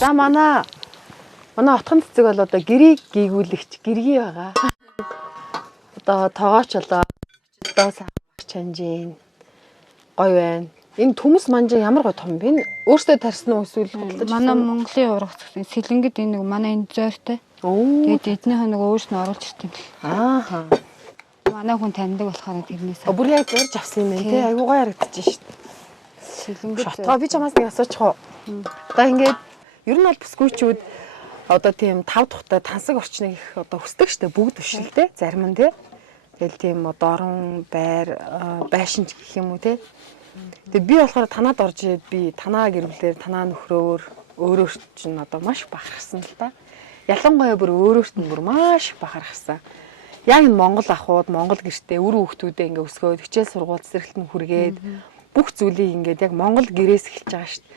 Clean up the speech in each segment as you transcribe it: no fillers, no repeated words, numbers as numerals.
За манай отхон цэцэг бол одоо гэрийг гийгүүлэгч гэргий байгаа. Одоо тоогооч одоо саагч ханжийн гоё байна. Энэ төмс манжаа ямар гоё том бэ? Өөртөө тарьсан уу эсвэл худалдаж? Манай Монголын ургац гэсэн сэлэнгэд энэ нэг манай энэ зөөртэй. Тэгээд эднийх нэг өөрснөө оруулж ирсэн. Ааха. Манай хүн таньдаг болохоор тэрнээс. Бүр яг зорж авсан юм байна тий. Айгуу гоё харагдаж шít. Сэлэнгэд. Шотгоо би чамаас нэг асуучих уу? Одоо ингээд ер нь бол бүсгүйчүүд одоо тийм 5 дахьтай тансаг орчныг их одоо хүсдэг штэ бүгд биш л тий. Зарим нь тий. Тэгэл тийм одоо орон байр байшинч гэх юм уу тий. Тэгээ би болохоор танаад орж ирээд би танаа гэрүүлээр танаа нөхрөөр өөрөөр чинь одоо маш бахархсан л да. Ялангуяа бүр өөрөөрт нь бүр маш бахархсан. Яг энэ Монгол ахуйд Монгол гэртээ үр хүүхдүүдээ ингээ өсгөөд хичээл сургууль цэцэрлэгт хүргээд бүх зүйлийг ингээд яг Монгол гэрээс эхэлж байгаа шүү дээ.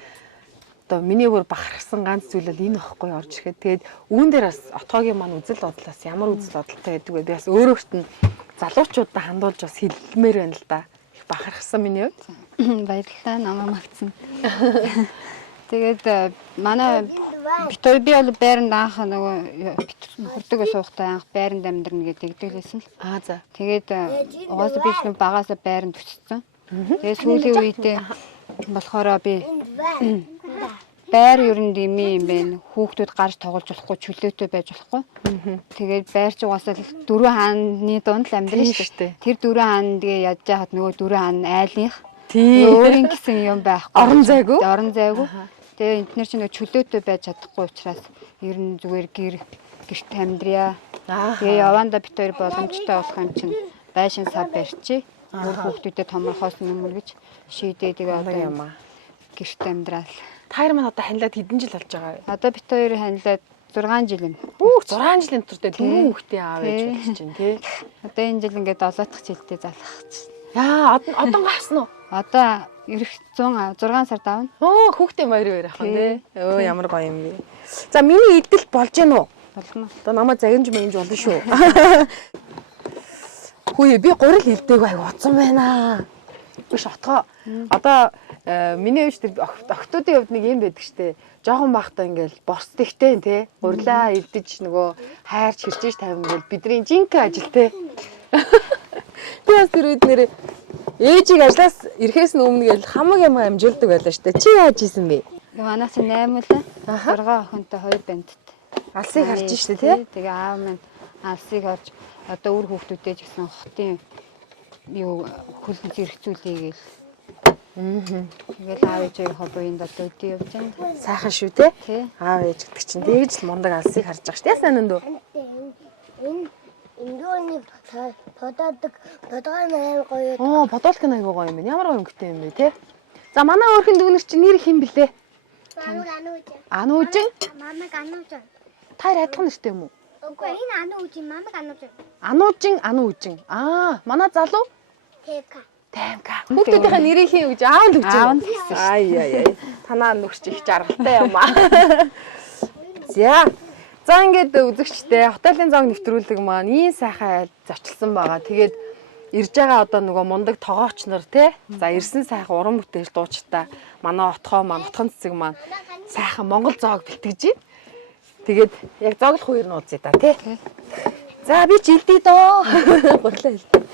Одоо миний бүр бахархсан ганц зүйл бол энэ ихгүй орж ирэхэд тэгээд үүн дээр бас отгоогийн маань үзэл бодлоос ямар үзэл бодолтой гэдэг вэ? Би бас өөрөөрт нь залуучуудаа хандуулж бас хэлмээр байна л да. Их бахархсан миний хувьд. Баярлалаа намаа магтсан. Тэгээд манай би бол байранд анх нөгөө хурдаг суухтай анх байранд амьдрна гэдэг дэгдэлсэн л. За. Тэгээд угаасаа би ч багаасаа байранд өссөн. Тэгээд сүүлийн үедээ болохоор би байр ер нь дими юм байна. Хүүхдүүд гарч тоглож болохгүй, чөлөөтэй байж болохгүй. Тэгээд байр чи угаасаа 4 хааны дунд л амьдрын шүү дээ. Тэр 4 хаан тэгээ ядж хаад нөгөө 4 хаан айлынх. Өөрийн гэсэн юм байхгүй. Орон зайгүй. Тэгээ эдгээр чинь нөгөө чөлөөтэй байж чадахгүй учраас ер нь зүгээр гэрт амьдрья. Тэгээ яванда бит хоёр боломжтой болох юм чинь байшин сав барьчих. Өөр хүүхдүүдэд томорхоос нэмэр гэж шийдээ тэгээ одоо юм аа. Гэрт амьдрал. Таар маань одоо ханилаад хэдэн жил болж байгаа вэ? Одоо бит хоёр ханилаад 6 жил юм. 6 жилийн туртай 4 хүүхдээ аав ээж болж чинь тий. Одоо энэ жил ингээд 7 дахь жилдээ залгах чинь. Яа, одон гавсан уу? Одоо ирэх 6 сар давна. Хүүхдээ баяр ах юм тий. Ямар гоё юм бэ. За миний идэл болж гэнэ үү? Болно. Одоо намайг загинж мэнж болно шүү. Хөөе би гурил хилдээг аяг утсан байна. Биш отгоо. Одоо миний хувьд тэр октоодын хувьд нэг юм байдаг штэ. Жохон бахтаа ингээл борсдэгтэй тий. Гурилаа илдэж нөгөө хайрч хэрчээж тавина гэл бидний жинхэнэ ажил тий. Би бас тэр үед нэр ээжийг ажлаас ирэхээс өмнө гэл хамаг юм амжилтдаг байлаа штэ. Чи яаж хийсэн бэ? Манайс 8 л 6 охинтой 2 бандт. Алсыг харж штэ тий. Тэгээ аав минь алсыг харж одоо үр хүүхдүүдтэй ч гэсэн хотын юу хөлн зэрэгцүүлээ гээл. Тэгэл аав ээжийнхээ буйнд одоо үдий явж байгаа. Сайхан шүү те. Аав ээж гэдэг чинь тэгж л мундаг алсыг харж байгаа шүү. Яасан энэ дөө? Энэ индооны подолгын аян гоё. Подолгын аян гоё юм байна. Ямар гоё өнгөтэй юм бэ те. За манай өөрхөн дүүнер чинь нэр хэм блэ? Ануужин. Мамаг Ануужин. Таар адилхан нэртэй юм уу? Үгүй энэ Ануужин, мамаг Ануужин. Ануужин. Манай залуу? Таймка. Хүүхдүүдийнхээ нэрийг хий гэж аав л өгч байгаа. Ай. Танаа нөхч их жаргалтай юм аа. За ингээд үзэгчтэй хотелын зоог нэвтрүүлэг маань ийм сайхан зочилсан байгаа. Тэгээд ирж байгаа одоо нөгөө мундаг тоогооч нар те. За ирсэн сайхан уран бүтээл дуучтай манай отхон цэцэг маань сайхан Монгол зоог бэлтгэж байна. Тэгээд яг зоглох үеэр нь уулзъя да те. За би ч илдээ доо. Гурлаа илдээ.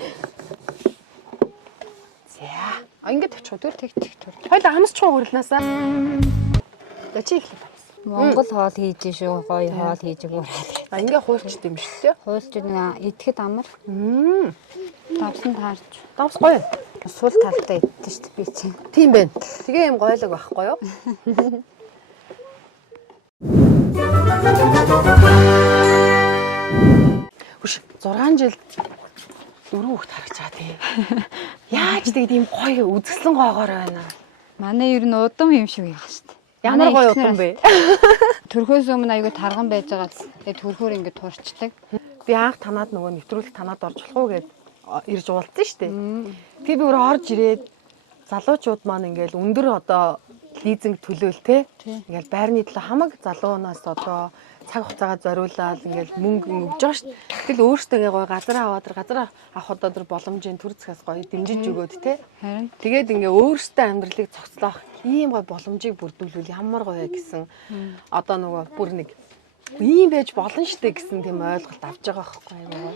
Ингээд тавьчих уу тэг. Хоёул амсчихгүй гурлаасаа. За чи ихлэх. Монгол хоол хийж шүү, гоё хоол хийж өгөөр. Ингээ хуульчд юм шүү дээ. Хуульч нэг идэхэд амар. Давсан таарч. Давс гоё. Сул талтай идсэн шүү дээ би чинь. Тийм байна. Тэгээ юм гойлог байхгүй юу? Хүш 6 жил 4 хүүхд харагч байгаа тий. Яаж тэгээд ийм гоё үзэсгэлэн гоогоор байна. Манай ер нь удам юм шиг байгаа шүү дээ. Ямар гоё удам бэ? Төрхөөс өмнө аягүй тарган байж байгаа л тэгээд төрхөөр ингэ туурчдаг. Би анх танаад нөгөө нэвтрүүлэг танаад орж болох уу гэд ирж уулзсан шүү дээ. Тэгээ би өөрөө орж ирээд залуучууд маань ингээл өндөр одоо лизинг төлөөл те. Ингээл байрны төлөө хамаг залуунаас одоо цаг хугацаагаа зориулаад ингээл мөнгө өгж байгаа шүү. Тэгэл өөртөө ингээ гоё газар авах одоо тэр боломжийн төр згээс гоё дэмжиж өгөөд те. Харин Тэгээд ингээ өөртөө амьдралыг цогцлоох ийм гоё боломжийг бүрдүүлвэл ямар гоё гэсэн одоо нөгөө бүр нэг ийм байж болно штэ гэсэн тийм ойлголт авч байгаа байхгүй юу.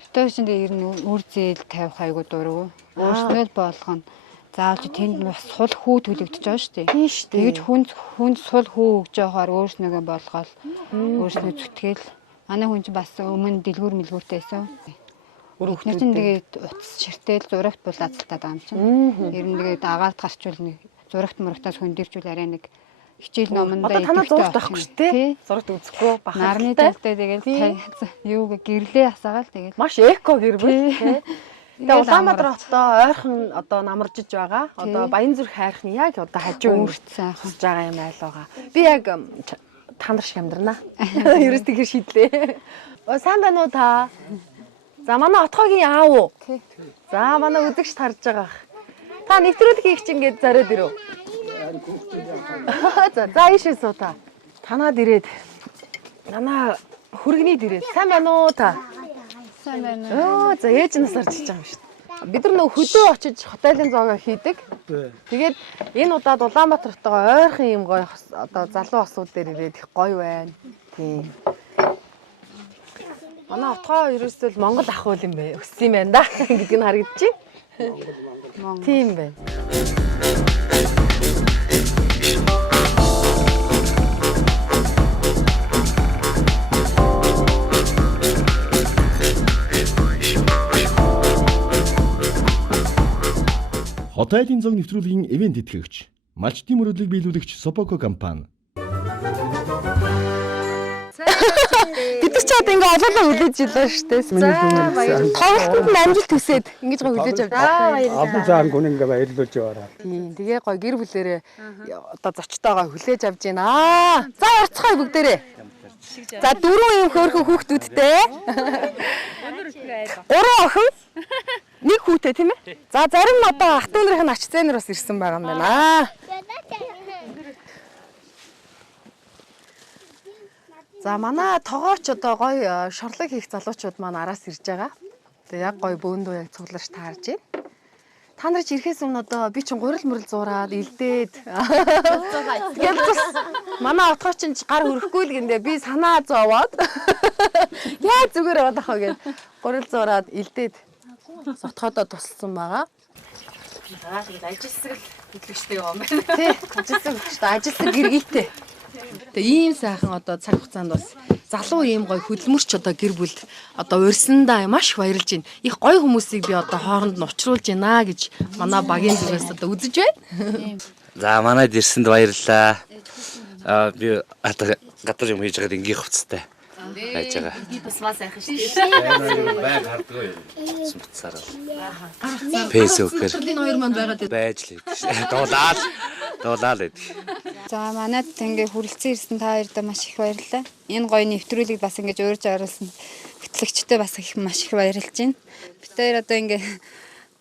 битүүр чинь ер нь үр зээл тавих айгуу дургу. Өөрснөө л болгоно. Заавал тэнд бас сул хүү төлөгдөж байгаа шүү дээ. Тийм шүү дээ. Тэгэж хүнд сул хүү өгж явахаар өөрснөөгөө болгоод өөрснөө зүтгэл. Манай хүн чинь бас өмнө дэлгүүр мэлгүүртэйсэн. Өрөөхнөр чинь тэгээд утас ширтэл зурагт бол азалтаад байгаа юм чинь. Ер нь тэгээд агаалт гарчвал нэг зурагт мурагтаас хөндөрчүүл арай нэг хичээл номондоо одоо танаа зурагт байхгүй шүү дээ. Зурагт үзэхгүй бахархтай. Нарны талтай тэгээд юуг гэрлээ асаагаал тэгээд маш эко гэр бүл тий. Тэгээ Улаанбаатар хотоо ойрхон одоо намаржиж байгаа. Одоо Баянзүрх хайрхны яг одоо хажуу үрцэн хасж байгаа юм айл байгаа. Би яг тандар шиг амьдрнаа. Ерөөс тэгэхээр шийдлээ. Сайн байна уу та? За манай отгоогийн аав уу? За манай үзэгч тарж байгаа. Та нэвтрүүлэг хийх чинь ингээд зориод ирв. За ийшээ суу та. Танаад ирээд. Нанаа хүргний ирээд. Сайн байна уу та? сайн байна. Оо за ээж нас орж иж байгаа юм шүү дээ. Бид нар нөө хөдөө очиж хотелын зоогоо хийдэг. Тэгээд энэ удаад Улаанбаатар хотогоо ойрхон юм гоё одоо залуу осууд дээр ирээд их гоё байна. Тийм. Манай отгоо ерөөсөө л Монгол ах үл юм бэ. Өссөн юм байна да гэдг нь харагдчих. Тийм байна. Хотелын зог нэвтрүүлгийн ивент итгэгч, малчтын мөрөдлөг биелүүлэгч Сопоко компани. Бид ч одоо ингээ олоолаа хүлээж илээ шүү дээ. Тоглолтод амжилт төсөөд ингэж гоё хүлээж авдаг. Олон заан гүн ингээ баярлуулж яваараа. Тийм тэгээ гоё гэр бүлэрээ одоо зочтойгоо хүлээж авж байна. За урцгаая бүгдээрээ. За 4 юм хөөрхөн хүүхдүүдтэй. 3 охин. 1 хүүтэй тийм ээ. За зарим нь одоо ах トゥ нарийн ач зээнэр бас ирсэн байгаа юм байна. За манай тогооч одоо гоё шорлог хийх залуучууд маань араас ирж байгаа. Тэгээ яг гоё бөөндөө яг цугларч таарж байна. Та нар ч ирэхээс өмнө одоо би чинь гурил мөрөл зуураад илдээд. Тэгээд манай отгоо чинь гар хөрөхгүй л гиндэ би санаа зовоод. Яа зүгээр яваад ахаа гэд гурил зуураад илдээд сотходоо тусалсан байгаа. Аа тэгээд ажилсаг хөтлөгчтэй юм байна. Тий, ажилсаг хөтлөгчтэй, ажилсаг гэргийтэй. Тэгээ ийм сайхан одоо цаг хугацаанд бас залуу ийм гоё хөдөлмөрч одоо гэр бүл одоо урьсандаа маш их баярлж байна. Их гоё хүмүүсийг би одоо хооронд нь учруулж байна гэж манай багийн зүгээс одоо үзэж байна. За манайд ирсэнд баярлалаа. Би гадар юм хийж байгаад ингийн хувцастай байж байгаа. Би бас маа сайхан шүү дээ. Байг хардгүй. Сумцаараа. Фэйсбүүкээр. Энэ хоёр манд байгаад байж л гэдэг. Дуулаад байдаг. За манайд ингээ хүрэлцэн ирсэн та хоёрдаа маш их баярлалаа. Энэ гоё нэвтрүүлгийг бас ингэж уурж оруулсан хөтлөгчтэй бас их маш их баярлж байна. Бид хоёр одоо ингээ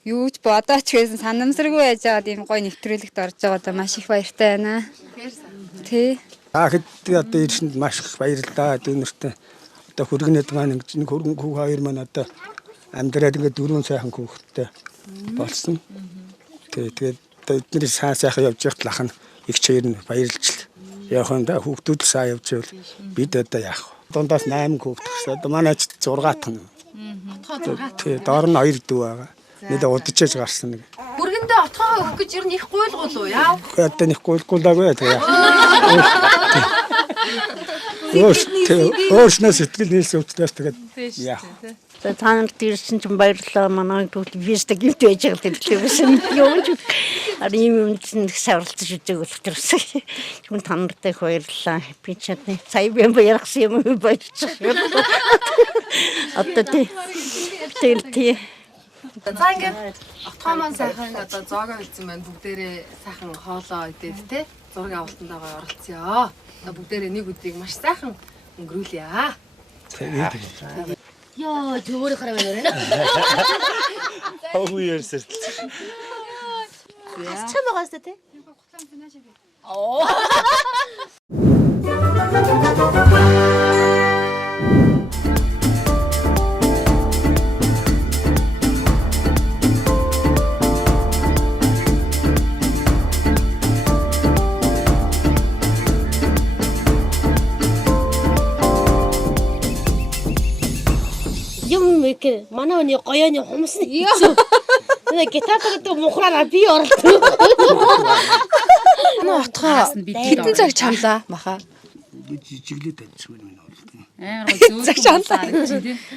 юу ч бодооч гэсэн санамсаргүй байж байгаад ийм гоё нэвтрүүлэгт орж байгаадаа маш их баяртай байна. Тий. Хэд одоо ирсэнд маш их баярлалаа. Дүүнэртээ одоо хүргэнэд маань нэг хөргөн хүү хоёр маань одоо амьдраад ингээ 4 сайхан хүүхэдтэй болсон. Тэгээд эдний сайхан явж явахт лах нь их чээр нь баярлж явах юм да. Хүүхдүүд л сайн явж байвал бид одоо яах вэ? Дундаас 8 хүүхэд гэсэн. Одоо манай ч 6 тань. Тэгээд доор нь 2 дүү байгаа. Нэлээ удажж гарсан нэг. бүргэндээ отгоо өгөх гэж ер нь их гуйлгуул уу яав? Одоо нэг гуйлгуулаагүй тэгээ. Өөрснөө сэтгэл нийлсэн өвчтөөс тэгээд яах вэ? Та нарт ирсэн чинь баярлалаа. Манай бүгд виста гівт байж байгаа төлөвсөн юм ч ийм юм чинь савралцж үзэг болчихсон. Хүн та нартай баярлалаа. Би чадна. Сая би баярсан юм баярчих. Одоо тий. За ингээд отгоо маань сайхан одоо зоогоо хэлсэн байна. Бүгдээрээ сайхан хоолоо идээд те зураг авалтандаа гоё оролцъё. Одоо бүгдээрээ нэг өдрийг маш сайхан өнгөрүүлье. Яа, зөвөр хараа байна. Хөө ярьсэрт. Хасчаа байгаас тэ. Юм их манай өний гоёны хумсны хийсэн. Нэг гитар тоглодог мухраараа би оролдсон. Манай отхоо хэдэн цаг чанлаа маха. Жижиглээд таньчихгүй юм байна. Амар гоё Цаг чанлаа.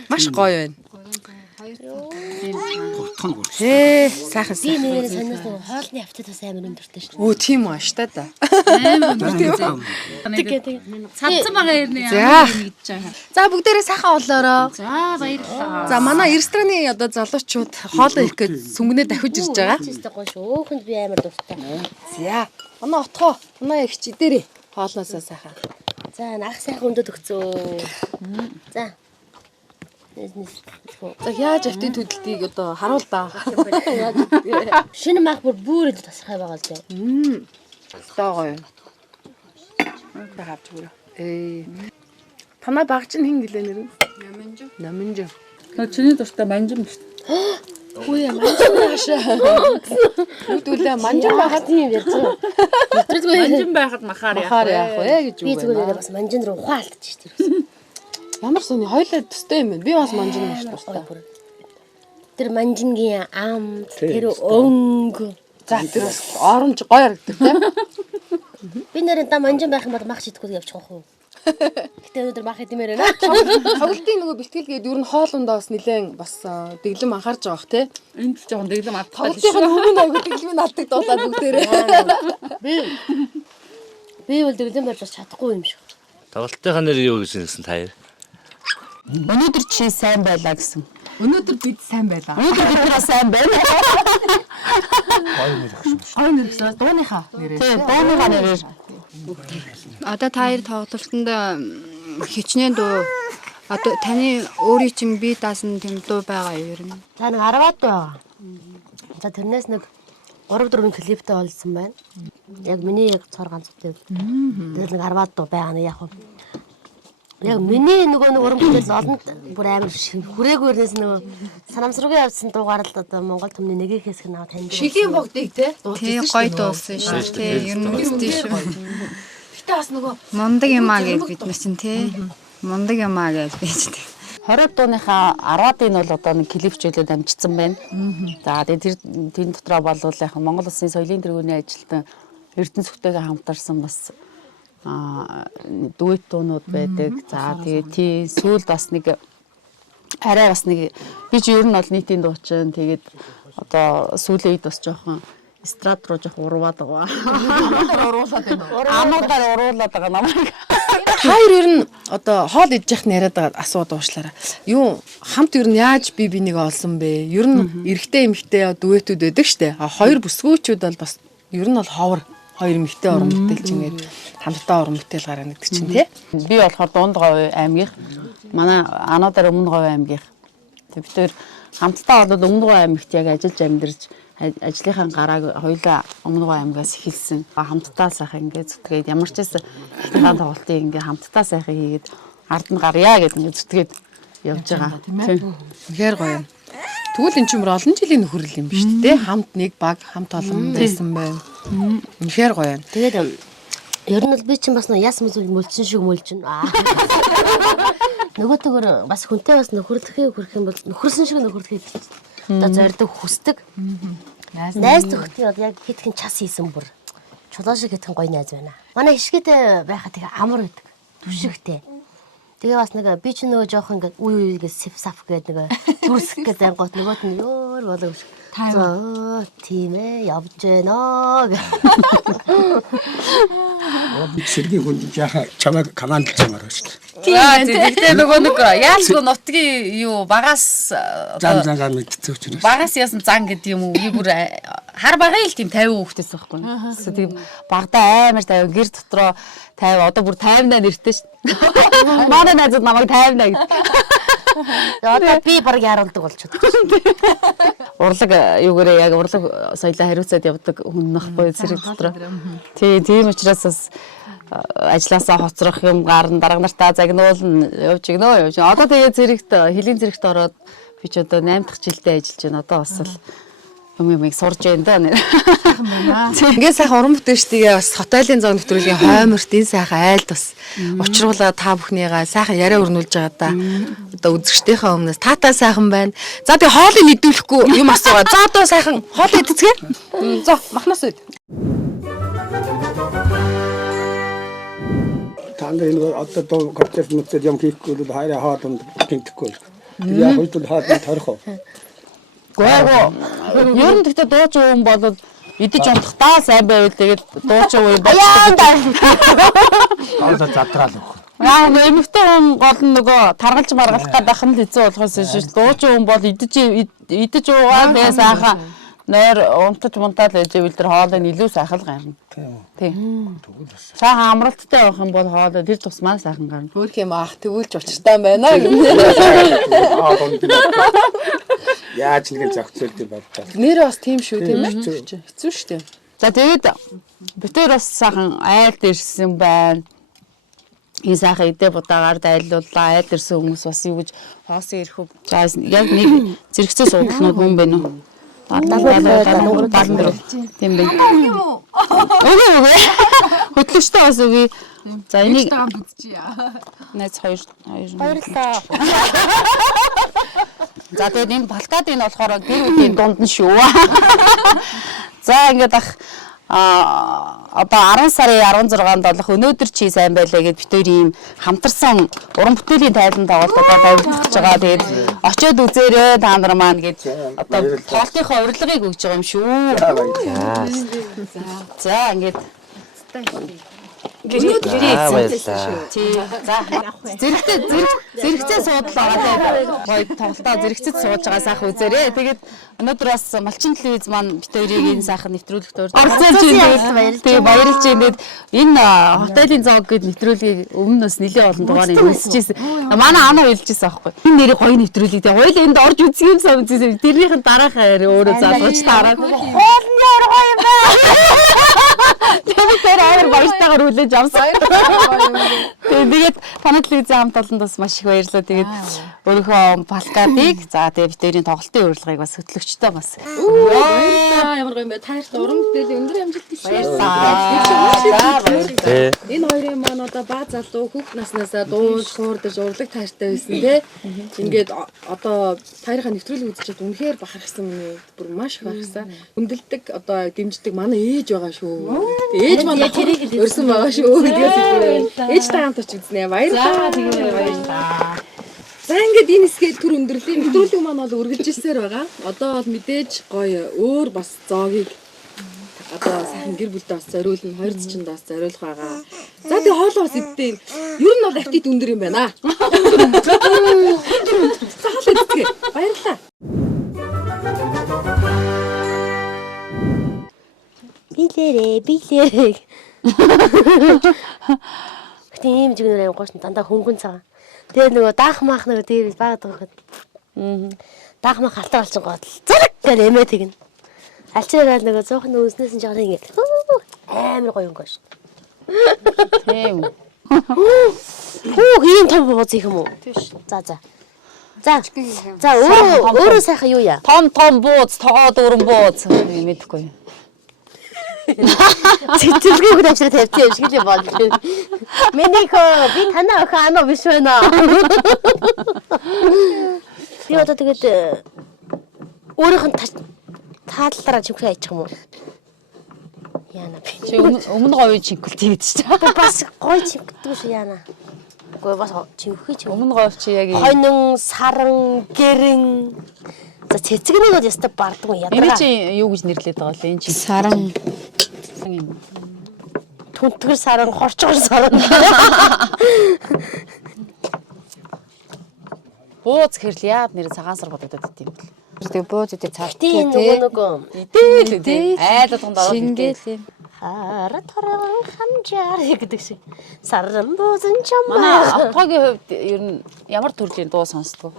Маш гоё байна. Сайхан Би нэрээ санаас нэг хоолны автад бас амар өндөртэй шүү. Өө тийм үү штэ да. Цадсан байгаа хэрнээ За. ингэж байгаа. За бүгдээрээ сайхан болоороо. За баярлалаа. За манай рестораны одоо залуучууд хоолоо их гэж сүмгнээ давхиж ирж байгаа. Чистэй гоё шүү. Өөхөнд би амар дуртай. За манай отхоо манай их чи дээрээ хоолноосоо сайхан. За ах сайхан өндөд өгцөө. За. За яаж автын төдөлтийг одоо харуул даа. Шинэ мах бүр л тасхай байгаа л дээ. Доо гоё. Хавч бүрээ. Танай баг чинь хин гэлээ нэр нь? Наминж. Чиний дуртай манжин биш. Хөөе манжин хаашаа. Нүдүүлээ манжин байхад Тийм ярьж байгаа. Өдрөлгүй манжин байхад махаар яах вэ гэж би үг зүгээр байна. бас манжин руу ухаалтж шүү. Ямар сони хоёлаа төстэй юм бэ? Би бас манжин маш дуртай. Тэр манжингийн ам, тэр өнгө. За тэр бас оромж гоё харагддаг тийм. Би нэрэн та манжин байх юм бол мах шидэхгүй явчих واخ уу. Гэтэ өнөөдөр мах идэмээр байна. Тоглолтын нөгөө бэлтгэлгээд ер нь хоолундаа бас нилээн бас дэглэм анхаарч байгаа бох тий. Энд ч жоохон дэглэм алдах. Тоглолтын өмнө аягүй дэглэмийн алддаг дуулаад бүгдээрээ. Би бол дэглэм болж бас чадахгүй юм шиг. Тоглолтынхаа нэр юу гэсэн та хоёр? Өнөөдөр чи сайн байлаа гэсэн. Өнөөдөр бид сайн байлаа. Өнөөдөр бид сайн байна. Гоё нэр гэсэн дууныхаа нэрээр. Тий, дууныхаа нэрээр. Одоо та хоёр тоглолтонд хичнээн дуу одоо таны өөрийн чинь бие даасан тэм дуу байгаа юу ер нь? За нэг 10-аад байгаа. За тэрнээс нэг 3-4 клиптэй олсон байна. Яг миний яг цор ганц үтэй. Тэр нэг 10-аад дуу байгаа нь яг. Яг миний нөгөө нэг уран бүтээл олонд бүр амар хүрээгүй өрнөөс нөгөө санамсруугийн явсан дуугаар л одоо Монгол төмний нэгийг хэсэг наваа танд. Шилийн богдыг те Тий гоё дуусан шүү. Тий ер нь үстэй шүү. Гэтэ бас нөгөө Мундаг юмаа гэж бид нар чинь тий. Мундаг юмаа гэж бийж тий. 20 дууныхаа 10-ыг нь бол одоо нэг клипчүүлээд амжицсан байна. За тэгээд тэр дотроо бол яг Монгол Улсын соёлын тэргүүний ажилтан Эрдэнэ Сүхтэйгээ хамтарсан бас дуэт дуунууд байдаг. За тэгээд тий сүүлд бас нэг арай бас нэг би ч ер нь бол нийтийн дуучин тэгээд одоо сүүлийн үед бас жоохон эстрад руу жоох урваад байгаа. Амуудаар уруулаад байгаа намайг. Хоёр ер нь одоо хоол идэж яхад яриад байгаа асуудал уушлаараа. Юу хамт ер нь яаж би бинийг олсон бэ? Ер нь эрэгтэй эмэгтэй дуэтүүд байдаг штэ. Хоёр бүсгүүчүүд бол бас ер нь бол ховор хоёр эмэгтэй уран бүтээлч ингээд хамтдаа уран бүтээл гаргана гэдэг чинь тий. Би болохоор Дундговь аймгийнх манай анаадар Өмнөговь аймгийнх. Тэг бид хоёр хамтдаа болоод Өмнөговь аймагт яг ажиллаж амьдарч ажлынхаа гарааг хоёулаа Өмнөговь аймгаас эхэлсэн. Хамтдаа сайхан ингээд зүтгээд ямар ч байсан хитэн тоглолтыг ингээд хамтдаа сайхан хийгээд ард нь гарьяа гэдэг ингээд зүтгээд явж байгаа. Тийм. Үнэхээр гоё юм. Тэгвэл эн чинь бүр олон жилийн нөхөрлөл юм биш үү те? Хамт нэг баг хамт олон байсан байна. Үнэхээр гоё юм. Тэгээд ер нь би чинь бас яс мүзүүл мөлчин шиг мөлчин. Нөгөөтэйгөр бас хүнтэй бас нөхөрлөхийг хүрэх юм бол нөхөрсөн шиг нөхөрлөхийг одоо зорддог хүсдэг. Найз төгтгийн бол яг хитгэн час хийсэн бүр чулуу шиг хитгэн гоё найз байна. Манай хишгээтэй байхад тэгээ амар байдаг. Түшигтэй. Тэгээ бас нэг би ч нөгөө жоох ингээд үе үегээ сив саф гэдэг нэг зүсэх гэдэг ангууд нөгөөт нь ёор болов. За тийм ээ явж гэнэ. Би сэргийн хүнд яхаа чамайг командалж юмараа шүү дээ. Тэгтээ нөгөө нэг яалгүй нутгийн юу багаас Зан зангаар мэддэг учраас. багаас яасан зан гэдэг юм уу? Би бүр хар багын л тийм 50 хүүхдээс байхгүй. Тэсээ тийм багада амар тайв гэр дотроо тайв одоо бүр 50-аа нэртэй шүү. Манай найзууд намайг 50-аа гэдэг. Одоо би баг яруулдаг болчиход. Урлаг юугээрээ яг урлаг соёлоо хариуцаад явдаг хүн нөхгүй зэрэг дотроо. Тийм учраас бас ажлаасаа хоцрох юм гарна дарга нартаа загнуулна явж гинөө. Одоо тэгээ зэрэгт хөлийн зэрэгт ороод би ч одоо 8 дахь жилдээ ажиллаж байна. Одоо бас л юмыг сурж байна да нэр. Ингээд сайхан уран бүтээлчдээ бас хотелын зоог нэвтрүүлгийн хойморт энэ сайхан айлд бас учруулаад та бүхнийгаа сайхан яриа өрнүүлж байгаа да. Одоо үзэгчдийнхээ өмнөөс таатай сайхан байна. За тэгээ хоолыг нэдүүлэхгүй юм асуугаа. За одоо сайхан хоол идэцгээ. За махнаас үйд. Танд энэ одоо доо концерт мөцөд юм хийхгүй бол хайраа хоолнд гинтэхгүй. Яг хойд хоолнд торих уу? Гоо. Ер нь тэгтээ дууч юм бол идэж унтахдаа сайн байвал тэгээд дууч уу болчихдог. Аа задраал өгөх. Яа эмэгтэй хүн гол нь нөгөө таргалж маргалах гэдэг нь л хэцүү болохоос шүү. Дууч хүн бол идэж уугаа тэгээ сайхан нойр унтаж мунтаад байжээвэл тэр хоолыг илүү сайхан гарна. Тийм. Сайхан амралттай явах юм бол хоолой тэр тусмаа сайхан гарна. Хөөх юм ах тэгүүлж учиртай байна гэх. Яаж нэгэн зохицуулт юм бодтаа. Нэр бас тийм шүү тийм ээ. Хэцүү шүү дээ. За тэгээд битээр бас сайхан айл дэрсэн байна. Энэ сайхан идэ будаагаар дайлууллаа. Айл дэрсэн хүмүүс бас юу гэж хоосон ирэх үү. За яг нэг зэрэгцээ суудлнууд мөн байна уу? Тийм бэ. Хөтлөгчтэй бас үгүй. За энийг найз хоёр. Баярлалаа. За тэгээд энэ балкадын болохоор гэр бүлийн дунд нь шүү. За ингээд ах одоо 10 сарын 16-нд болох өнөөдөр чи сайн байлаа гэд бид хоёр ийм хамтарсан уран бүтээлийн тайлан тоглолтоо тавигдчихж байгаа. Тэгээд очиод үзээрэй та нар маань гэд одоо тоглолтынхоо урилгыг өгж байгаа юм шүү. За ингээд зэрэгцээ суудлаа гоё тоглолтоо зэрэгцэд сууж байгаа сайхан үзээрэй. Тэгээд өнөөдөр бас малчин телевиз маань бид хоёрыг энэ сайхан нэвтрүүлэгт тэгээ баярлж байна. Энэ хотелийн зоог гэд нэвтрүүлгийг өмнөөс нэлээд олон дугаарыг үлсэжсэн. Манай анаа хэлжсэн аахгүй. Энэ нэрийг гоё нэвтрүүлэг тэгээ хоёул энд орж үзэх юм сан үзсэн. Тэрнийхэн дараах өөрөө залгууч таараад хоолны гоё юм байна. Тэр амар баяртайгаар хүлээж авсан. Тэгээд танай телевизийн хамт олонд бас маш их баярлалаа. Тэгээд өөрийнхөө балкадыг за тэгээд бид хоёрын тоглолтын урилгыг бас хөтлөгчтэй бас. Баярлалаа. Ямар гоё юм бэ? Таарт уран бүтээлийн өндөр амжилт тийш. Баярлалаа. Энэ хоёрын маань одоо баа залуу хүүхд наснаасаа дуу шуурдаж урлаг таартай байсан тий. Ингээд одоо таарихаа нэвтрүүлэг үзчихээд үнэхээр бахархсан миний бүр маш их бахархсан. Хүндэлдэг одоо дэмждэг манай ээж байгаа шүү. Ээж маань өрсөн байгаа шүү. Ээжтэй хамт очиж үзнэ. Баярлалаа. Баярлалаа. За ингээд энэ хэсгээд төр өндөрлөлийн нэвтрүүлэг маань бол үргэлжилсээр байгаа. Одоо бол мэдээж гоё өөр бас зоогийг одоо сайхан гэр бүлдээ бас зориулна, хоёр зочинд бас зориулах байгаа. За тэгээ хоолоос ивдээ. Ер нь бол аппетит өндөр юм байна. За хоолоо идэх. Баярлалаа. Билэрээ. Тийм жигнэр гоошн дандаа хөнгөн цагаан. Тэгээ нөгөө даах маах нөгөө дээр баагаад байгаа хөөхд. Даах маах халтар болчихсон гол. Зэрэг гэл эмээ тэгнэ. Алчираад нөгөө зоохон нөөснөөс нь жагаар ингэ. Амар гоё өнгөш. Тийм. Ийм том бууз их юм уу? Тийш. За. За өөрөө сайхан юу яа? Том бууз, тогоо дөрөн бууз мэдэхгүй. Цэцэрлэгийг авчираа тавьчих юм шиг л бодож байна. Минийхөө би танаа охин анаа биш байна. Би одоо тэгээд өөрийнх нь тааллаараа чимхээ аячих юм уу? Яана би. Чи өмнө говийн чинкэл тийгдэж чинь. Бас гоё чимхдэг шүү яана. Гоё бас чимхээ чи. Өмнө говь чи яг хонин, саран, гэрэн. За цэцэгнийг бол ястаа бардгүй ядраа. Энэ чи юу гэж нэрлээд байгаа вэ? Энэ чи Саран. Түнтгэр саран, хорчгор саран. Бууз гэхэрл яад нэр цагаан сар бодогдод идэв юм бэл. Тэгээ бууз идэ цаавт Тийм нөгөө. Идэл айлданд ороод шингээл юм. Хараа таран хамжаар гэдэг шиг. Саран буузан Манай чамаа. автогийн хувьд ер нь ямар төрлийн дуу сонсдог?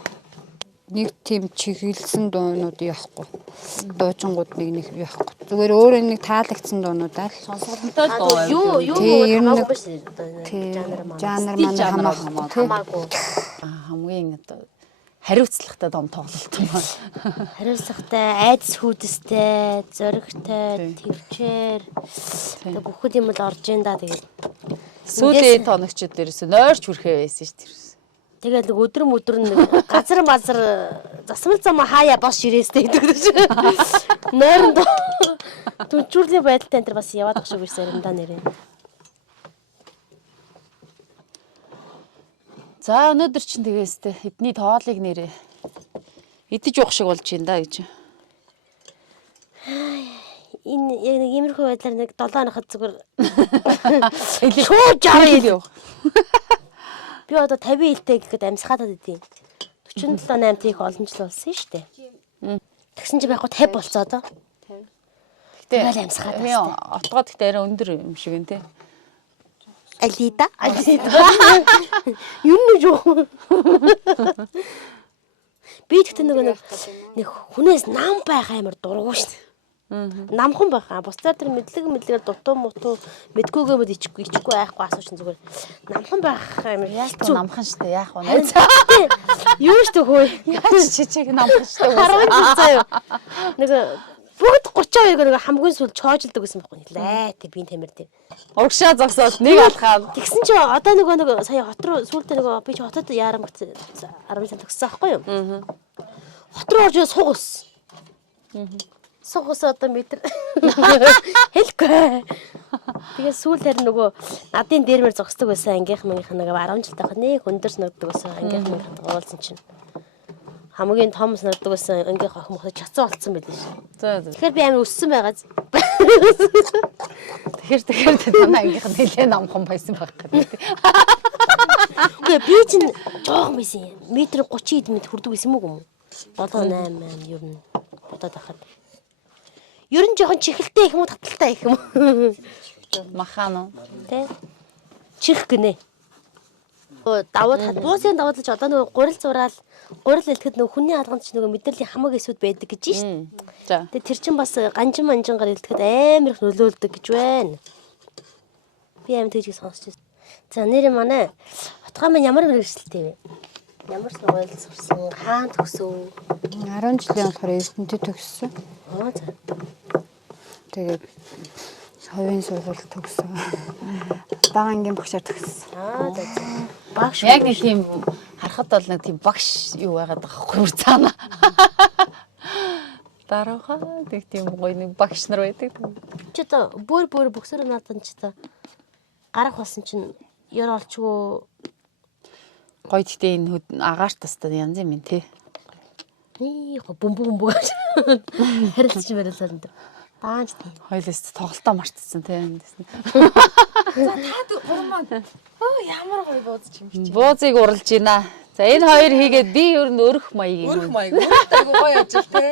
нэг тийм чиглэлсэн дуунууд яахгүй. Дуучингууд нэг яахгүй. Зүгээр өөрөө нэг таалагдсан дуунуудаа л Сонсголонтой дуу. Юу ер нь хамаагүй шүү дээ. жанр манай хамаагүй. Хамгийн одоо хариуцлагатай дом тоглолт юм байна. Хариуцлагатай, айдас хүүдстэй, зоригтой, төвчээр тэг бүхэл юм л орж ийн да тэгээд. Сүүлийн тоногчид дээрээс нойрч хүрхээ байсан шүү дээ. Тэгээд нэг өдөр нэг газар мазар засмал зам хаяа бос ширээстэй гэдэг. Нойронд түнчүүрлийн байдалтай энэ төр бас яваад ах шиг байсан юм да нэрээ. За өнөөдөр чинь тэгээстэй эдний тоолыг нэрээ идэж уух шиг болж юм да гэж. Энэ яг нэг иймэрхүү байдлаар нэг 7 хоногт зүгээр шууд жаа. Би одоо 50 илтэй гэхэд амсгаатаад идэв. 47 8 их олон жил болсон шүү дээ. Тэгсэн чи байхгүй 50 болцоо одоо. Гэтэ отгоод ихтэй арай өндөр юм шиг энэ тий. Алида. Юм уу жоо. Би тэгтээ нэг хүнээс нам байх амар дургуй шүү дээ. Намхан байхаа. Бусдаар тэр мэдлэгээр дутуу мутуу мэдгүйгээ ичгүй айхгүй асууч зүгээр. Намхан байх амар яалтгүй намхан штэ яах вэ? Юу штэ хөөе. Яаж чичиг намхан штэ. Харин заяа. Нэг бүгд 32 нэг хамгийн сүүл чоожилдаг гэсэн байхгүй нэлээ. Тэг би тамир дээр. Урагшаа зогсоод нэг алхаад. Тэгсэн чи одоо нэг сая хот руу сүүлдээ нэг би чи хотод яарам гц 10 сар төгссөн байхгүй юу? Хот руу орж сугус. Сугус одоо метр. Хэлэхгүй. Тэгээ сүүл харин нөгөө надын дээрмэр зогсдог байсан ангийнх мангийнх нэг 10 жил тахад нэг өндөр санагддаг байсан ангийнх мангийнх уулзсан чинь. Хамгийн том санагддаг байсан ангийнх охин мохоо чацсан болцсон байл ш. Тэгэхээр би амар өссөн байгаа. Тэгэхээр танаа ангийнх нь нэлээд намхан байсан байх гэдэг. Үгүй би чинь жоохон байсан юм. Метр 30 хэд хүрдэг байсан юм уу? 7 8 ер нь бодоод байхад. Ер нь жоохон чихэлтэй их юм уу таталтай их юм уу? Махаано. Тэ? Чих гинэ. Даваад буусын даваад ч одоо нөгөө гурил зураал гурил илтгэхэд нөгөө хүний алганд ч нөгөө мэдрэлийн хамаг эсүүд байдаг гэж шин. За. Тэгээ тэр чин бас ганжин манжингаар илтгэхэд амар их нөлөөлдөг гэж байна. Би амар тэгж сонсч байна. За нэр манай отгоо маань ямар мэрэгчлэлтэй вэ? Ямар сургууль сурсан? Хаана төгсөв? 10 жилийн болохоор Эрдэнэтэд төгссөн. Аа за. Тэгээд хувийн сургууль төгссөн. Бага ангийн багшаар төгссөн. Аа за. Багш яг нэг тийм харахад бол нэг тийм багш юу байгаад байгаа байхгүй цаана. Дараагаа нэг тийм гоё нэг багш нар байдаг. Чи одоо бүр бөксөр наадсан чи та гарах болсон чинь ёр олчгүй Гоё гэхдээ энэ агаар тастаа янз юм тий. Бөмбөг харилцаж барилсан энэ. Бааж тий. Хойлоос тоглолтоо мартсан тий. За таад гурмаа. Ямар гоё бууз юм чи. Буузыг уралж байна. За энэ хоёр хийгээд би ер нь өрөх маяг юм. Өрөх маяг. Өөртөө гоё ажил тий.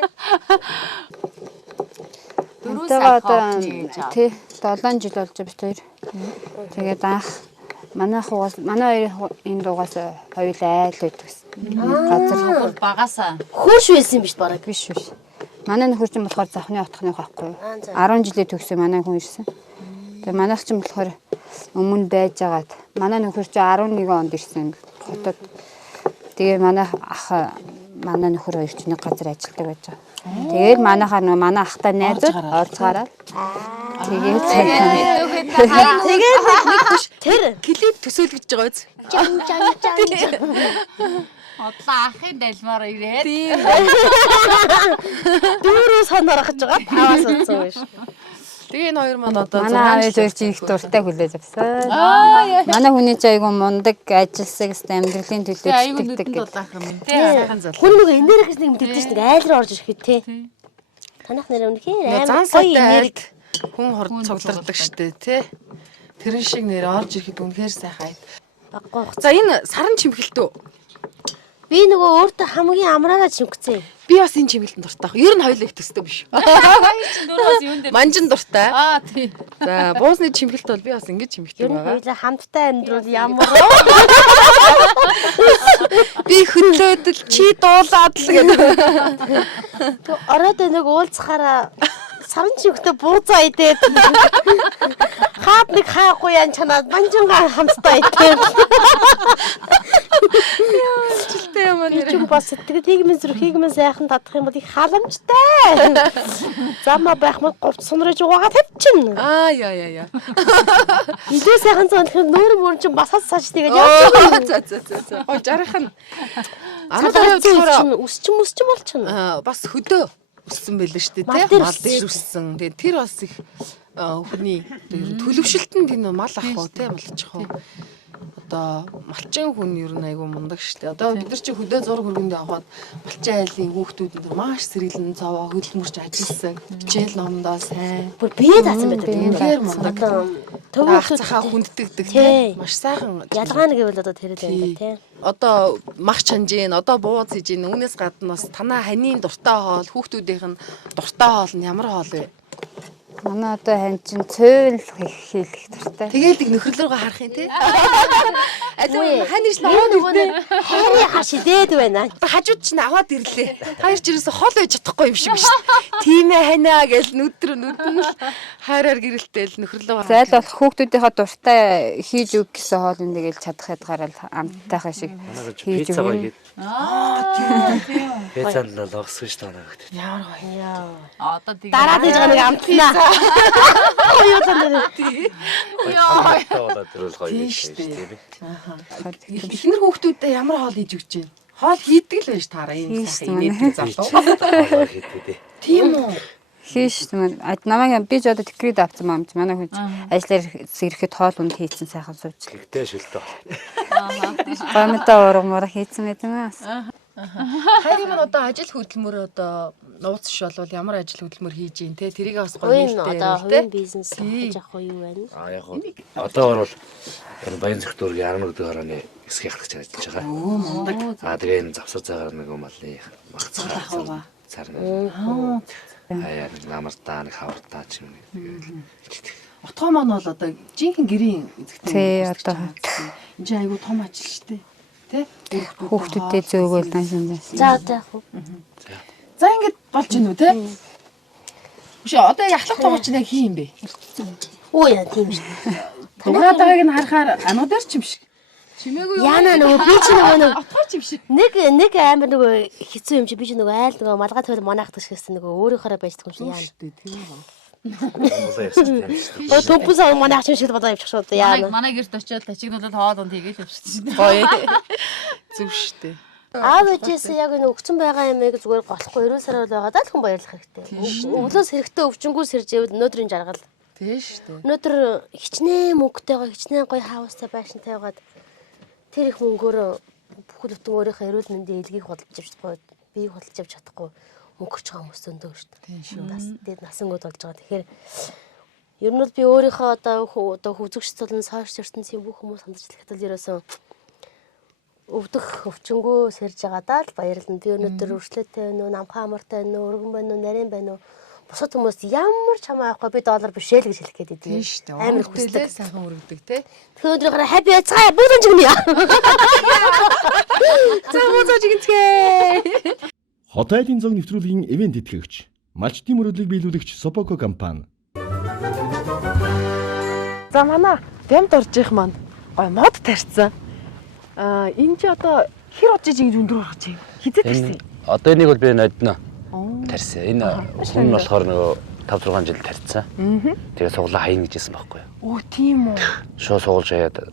Тий 7 жил болж бит хоёр. Тэгээд анх манай хоёр энэ дугаас хоёул айл байдагс. Газар багасаа хөрш байсан юм биш бараг. Биш. Манай нөхөр чинь болохоор завхны отхны байхгүй юу? 10 жилийн төгсөө манай хүн ирсэн. Тэгээ манайх чинь болохоор өмнө байж агаад манай нөхөр чинь 11 онд ирсэн хотод. Тэгээ манай нөхөр хоёр чинь нэг газар ажилладаг байж байгаа. Тэгээд манай ахтай найзууд орцгаараа тэгээд тэр клип төсөөлгөж байгаа биз? Жан. одлоо ахын дайлмаар ирээд. Дөрөв санаар ахаж байгаа. Таваас утсан биш. Тэгээ энэ хоёр маань одоо манай аав зөв их дуртай хүлээж авсан. Манай хүний ч айгу мундаг ажилсаг амьдралын төлөө зүтгэдэг гэдэг. Хүн нэг энергис нэг мэддэг чинь айл руу орж ирэхэд тий. Танах нэр үнэхээр амар гоё энерги. Хүн хорд цогцолдог штэ тий. Тэрэн шиг нэр орж ирэхэд үнэхээр сайхан айд. За энэ саран чимхэлтөө. Би нөгөө өөртөө хамгийн амраараа чимгцээ. Би бас энэ чимгэлтэн дуртай. Ер нь хоёулаа их төстэй биш. Манжин дуртай. Тийм. За, буусны чимгэлт бол би бас ингэж чимгэлтэй Ер нь байгаа. хоёулаа хамтдаа амьдрал ямар Би хөлөөдөл чи дуулаад л гэдэг. ороод нэг уулзахаараа саран чимгтээ буузаа идээд хаад нэг хаахгүй ян чанаад манжингаа хамтдаа идээд Жилтэй юм нэр. чим бас тэгээд нийгмийн зүрх нийгмийн сайхан татах юм бол их халамжтай. Замаа байх мод говт сунраж угаагаад тавьчихна. Яа. Илүү сайхан зонхын нүүр мөр чинь басаад саж тэгээд явж За. Ой, жархан. Анаа өсч болчихно. Бас хөдөө өссөн байлээ шүү дээ, Мал тий? дээр Мал дээр өссөн. Тэгээд тэр бас их хүний төлөвшөлтөнд энэ мал ахгүй тий малчих уу. Одоо малчин хүн ер нь айгүй мундаг шүү дээ. Одоо бид нар чи хөдөө зураг хөргөнд явхад малчин айлын хүүхдүүд энэ маш сэргэлэн цаваа хөдөлмөрч ажилласан. Хичээл номдоо сайн. Бүр бие даасан байдаг. Тэгэхээр мундаг. Төвхөцхаа хүнддэгдэг тий. Маш сайхан. Ялгаа нэг гэвэл одоо тэр л байна тий. Одоо мах чанжийн, одоо бууз хийж ийн. Үүнээс гадна бас танаа ханийн дуртай хоол, хүүхдүүдийнх нь дуртай хоол нь ямар хоол вэ? Манай одоо хань чин цөөл хийх дуртай. Тэгээл нэг нөхрөл рүүгээ харах юм тий. Алуу хань иш нөгөө Хайрын хаш идээд байна. хажууд чинь аваад ирлээ. Хоёр ч ерөөсө хол байж чадахгүй юм шиг биш. Тийм ээ ханаа гэж нүдэн хайраар гэрэлтэл нөхрөлөө. Зайл бол хүүхдүүдийнхээ дуртай хийж өг гэсэн хоол энэ гээл чадах ядгаараа л амттайхаа шиг хийж Пицца өгнө. гоё. Тийм. Пиццанд л логсон шүү дээ надад. Ямар гоё. Одоо тийм. Дараа тийж нэг амтлаа. Юу тань. Яа. Тэр бол гоё биш тийм. Эхнэр хүүхдүүдэд ямар хоол хийж өгч байна? Хоол хийдэг л байж таараа юм сайхан инээд залуу. Тийм үү? Хийш намайг би ч одоо декрет авсан маамч манай хүн ажиллаар ирэхэд хоол унд хийцэн сайхан сууж. Гэхдээ шүлтөө. Гомдоо ургамаар хийцэн гэдэг юм бас. Хайрын маань одоо ажил хөдөлмөр одоо нууцш болвол ямар ажил хөдөлмөр хийж ийн те тэрийг бас гоё нэлтэй Одоо хувийн бизнес хийж авах юу байна? Яг одоо бол энэ баян зөвхөн 11 дэх орооны эсхийг харах ажиллаж байгаа. мундаг. Тэгээ энэ завсар цагаар нэг малны багцгаа царна. Аяа нэг намартаа нэг хавартаа ч юм нэг. Отгоо маань бол одоо жинхэнэ гэрийн Тий одоо энэ чинь айгүй том ажил шүү дээ. Тэ? хүүхдүүдэд зөөгөл даншин. За одоо яг уу. За ингэж болж гинүү те? Биш одоо яхлах тоглож яг хий юм бэ? Оо яа тийм шүү. Дуграад байгааг нь харахаар ануу дээр ч юм шиг. Чимээгүй юу? Яна нөгөө би чи нөгөө отгоо ч юм шиг. нэг амар нөгөө хэцүү юм чи би чи нөгөө айл нөгөө малгай тавил манахдаг шигсэн нөгөө өөрийнхөө байждаг юм шиг яана. Тийм үү? Оо төмпөс аа манайх чинь шиг бодоо явчих шууд яана. Манай гэрт очиод тачигнуулаад хоолунд хийгээл явчихсан. Гоё. Зүг штэ. Аав ээжээс яг энэ өгцөн байгаа юмыг зүгээр голохгүй 90 сар байгаад л хүн баярлах хэрэгтэй. Өглөөс хэрэгтэй өвчнгүүс хэрж ивэл өнөөдрийн жаргал. Тийм штэ. Өнөөдөр хичнээн мөнгөтэйгээ хичнээн гоё хаустай байшинтай байгаад тэр их мөнгөөр бүхэл бүтэн өөрийнхөө эрүүл мэндийн илгийг худалдаж авч чадахгүй, биеийг худалдаж авч чадахгүй мөнгөрч байгаа хүмүүс зөндөө шүү дээ. Тийм шүү. Тэгээд насангууд болж байгаа. Тэгэхээр ер нь бол би өөрийнхөө одоо хүзэгч цолон сошиал ертөнцийн бүх хүмүүс хандж хэлэхэд л ерөөсөн өвдөх өвчнгөө сэрж байгаадаа л баярлалаа. Би өнөөдөр өршлөөтэй байна уу, намхан амартай байна уу, өргөн байна уу, нарийн байна уу? Бусад хүмүүс ямар ч хамаахгүй би доллар бишээ л гэж хэлэх гээд идэв. Тийм штэ. Амар хүслэг сайхан өргөдөг те. Тэгэхээр өнөөдөр хаппи яцгаа бүгд чигнэ. За мууцаж гинцгээ. Хот айлын зог нэвтрүүлгийн ивент тэтгэгч, малчдын мөрөдлөг биелүүлэгч Сопоко компани. За манай бямд орж их маань гой мод тарьсан. Энэ чи одоо хэр удаж ингэж өндөр ургаж юм? Хизээ тарьсан? Одоо энийг бол би нодно тарьсан. Энэ хүн нь болохоор нөгөө 5-6 жил тарьсан. Тэгээ суглаа хаян гэжсэн байхгүй юу? Оо тийм үү. Шоо суулж хаяад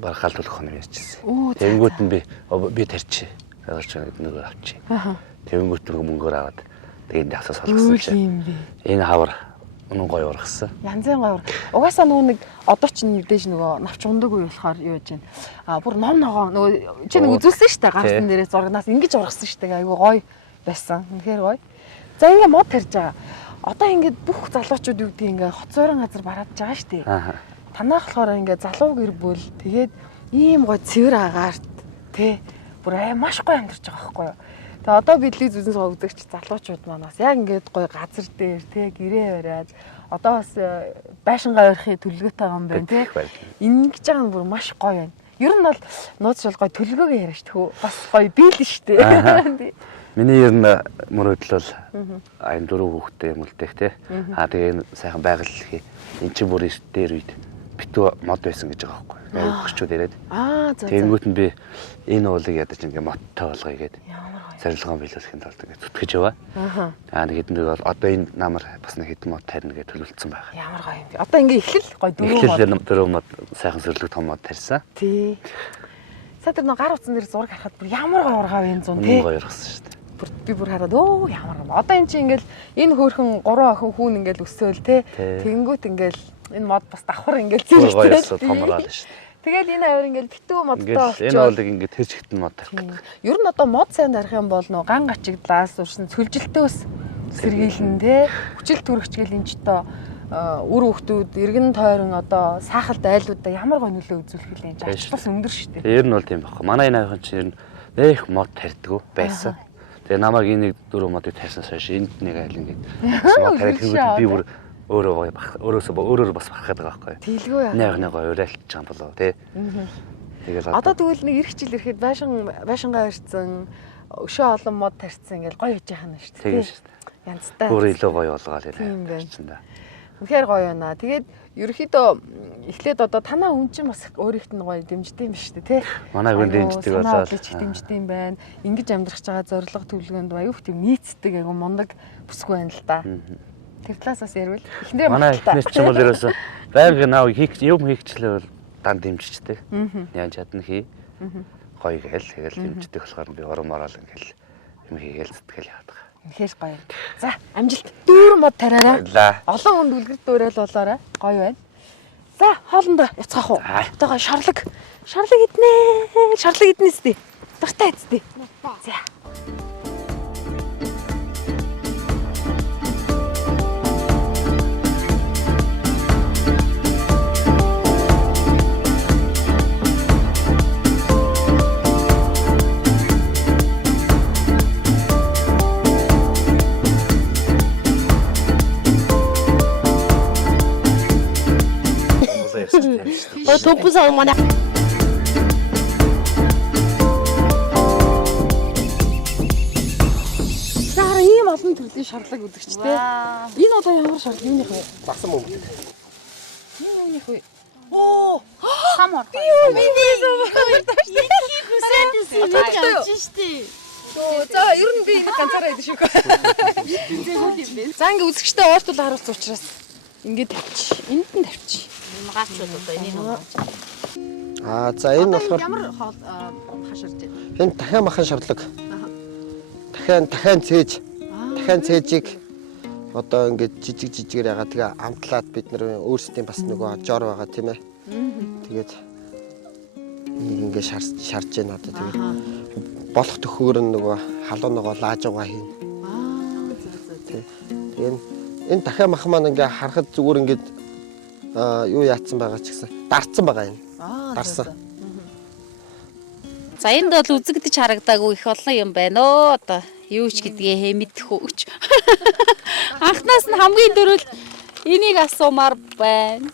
баг галдуулах юм ярьжсэн. Тэнгүүт нь би тарьчих. Яагаад ч нөгөө авчи. Тэнгүүт нөгөө мөнгөөр аваад тэгээд асаас солгосон чинь. Энэ хавар үнэн гоё ургасан. Янзын гоё. Угаасаа нөгөө нэг одоо ч нэгдэж нөгөө навч ундаг үе болохоор юу яж байна. Бүр ном ногоо нөгөө чи нэг үзүүлсэн шүү дээ. Гарсан дээрээ зургнаас ингэж ургасан шүү дээ. Айгу гоё байсан. Үнэхээр гоё. За ингээ мод тарьж байгаа. Одоо ингээд бүх залуучууд юу гэдэг ингээ хоцорон газар бараад байгаа шүү дээ. Танаах болохоор ингээ залуу гэр бүл тэгээд ийм гоё цэвэр агаарт тий бүр маш гоё амьдарч байгаа байхгүй юу. Тэгээ одоо би телевиз үзэн суугаа үзэгч залуучууд маань бас яг ингээд гоё газар дээр те гэрээ бариад одоо бас байшингаа өрхий төлөвлөгөөтэй байгаа юм байна те. Энэ гэж байгаа нь бүр маш гоё байна. Ер нь бол нууц шал гоё төлөвлөгөө яриа шүү дээ. Бас гоё биелэн шүү дээ. Миний ер нь мөрөөдөл бол айн 4 хүүхэдтэй юм л дэх те. Тэгээ энэ сайхан байгаль дэлхий эн чинь бүр дээр үед битүү мод байсан гэж байгаа байхгүй. Өгчүүд яриад. Тэнгүүт нь би энэ уулыг ядаж ингээ моттой болгоё гэдэг. Зорилгоо биелүүлэхэд тулд ингээ зүтгэж яваа. Тэгээд хэдэн бол одоо энэ намар бас нэг хэдэн мод тарина гэж төлөвлөсөн байгаа. Ямар гоё юм бэ. Одоо ингээ эхлэл гоё 4 мод сайхан сөрлөг том мод тарьсан. Тий. Сая тэр нэг гар утсан дээр зураг харахад бүр ямар гоё ургаа вэ энэ зүүн тий. Гоё ургасан шүү дээ. Би бүр хараад өө ямар юм. Одоо эн чинь ингээл энэ хөөрхөн 3 охин хүүн ингээл өсөөл те. Тэгэнгүүт ингээл энэ мод бас давхар ингээл зэрэгтэй томроод шүү дээ. Тэгэл энэ авир ингээл битүү модтой болчихоо. Энэ болыг ингээд тэр чигтэн мод тарих гэдэг. Ер нь одоо мод сайн тарих юм бол нөө ган гачигдлаас урсан цөлжилтөөс сэргийлэн те. Хүчил төрөгч гэл энэ ч одоо үр хөвгтүүд эргэн тойрон одоо саахалт айлуудаа ямар гоо нөлөө үзүүлэх вэ? Ачлаас өндөр шүү дээ. Ер нь бол тийм багхгүй. Манай энэ авирын чинь нэх мод тарьдгүй байсан. Тэгээ намайг энэ 4 модыг тарьснаас хойш энд нэг айл ингээд мод тарих хэрэггүй би бүр өөрөөсөө бас бахархаад байгаа байхгүй. Тэлгүй яа. Нэг уриалтж байгаа болоо тий. Тэгэл одоо тэгвэл нэг ирэх жил ирэхэд байшингаа ирсэн өшөө олон мод тарьсан ингээд гоё хийж яхана шүү дээ. Тийм шүү дээ. Янзтай. Бүр илүү гоё болгоод ирсэн да. Үнэхээр гоё байна. Тэгээд ерөөхдөө эхлээд одоо танаа хүн чинь бас өөрийнх нь гоё дэмждэг юм шүү дээ, тий. Манай хүн дэмждэг болоо. Дэмждэг юм байна. Ингэж амьдрах байгаа зорилго төлөвлөгөөнд аюух тийм нийцдэг айгу мундаг бүсгүй байна л да. Тэр талаас бас ярил. Эхнэрээ манай эхнэр ч юм бол ерөөсөө байнга наа юм хийхчлээ бол дан дэмжичдэг. Яаж чадна хий. Гоё гээл тэгэл дэмждэг болохоор би орморол ингээл юм хийгээл зүтгэл яваад байгаа. Үнэхээр гоё. За, амжилт. 4 мод тараарай. Олон хүнд үлгэр дуурайл болоорой. Гоё байна. За, хоолндоо яцгаах уу? Отогоо шарлаг. Шарлаг иднэ. Шарлаг иднэс дээ. Дуртай эцтэй. За. 도부상 만약 Сара ийм олон төрлийн шарлаг үзэгчтэй. Энэ одоо ямар шарлаг юуных вэ? Басан мөн. Юуных вэ? Оо, хамар. Юу миний За ер нь би энэ ганцаараа идэх шүү. За ингээ үзэгчтэй ойртол харуулсан учраас ингээд тавьчих. Энд нь тавьчих. Магацууд одоо энийг нөө. За энэ болохоор ямар хоол хаширж байна? Энэ дахиад махан шарлаг. Дахиад цээжийг одоо ингээд жижигэр ягаа тэгээ амтлаад бид нэр өөрсдийн бас нөгөө жор байгаа тийм ээ. Тэгээд энийг ингээд шарж байна одоо тэгээд болох төхөөр нь нөгөө халуунагоо лааж байгаа хийн. Тэгээд энэ дахиад махан маань ингээд харахад зүгээр ингээд юу яатсан байгаа ч гэсэн дарцсан байгаа юм. Дарсан. За энд бол үзэгдэж харагдаагүй их олон юм байна оо одоо юу ч гэдгээ мэдэх өгч. Анхнаас нь хамгийн дөрөв энийг асуумаар байна.